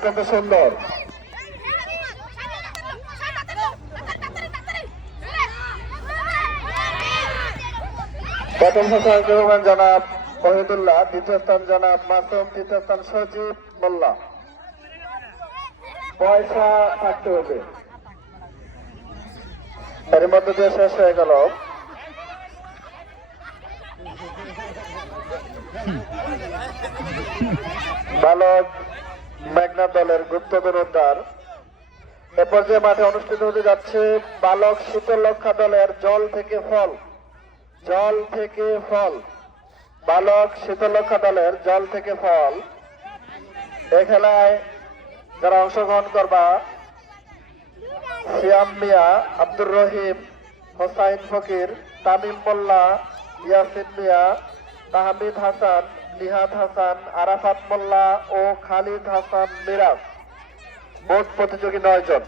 অত্যন্ত সুন্দর। প্রথম স্থান রহমান জনাব ওহিদুল্লাহ, দ্বিতীয় স্থান জনাব মাসুম, তৃতীয় স্থান সজীব মোল্লা। পয়সা থাকতে হবে। এর মধ্য দিয়ে শেষ হয়ে গেল বালক মেঘনা দলের গুপ্তধন উদ্ধার। এ পর্যায়ে মাঠে অনুষ্ঠিত হতে যাচ্ছে বালক শীতলক্ষা দলের জল থেকে ফল। জল থেকে ফল, বালক শীতলক্ষা দলের জল থেকে ফল। এ খেলায় যারা অংশগ্রহণ করবা সিয়াম মিয়া, আব্দুর রহিম, হোসাইন ফকির, তামিম মোল্লা, ইয়াসিন মিয়া, তাহমিদ হাসান, নিহাদ হাসান, আরাফাত মোল্লা ও খালিদ হাসান মিরাজ। মোট প্রতিযোগী 9 জন।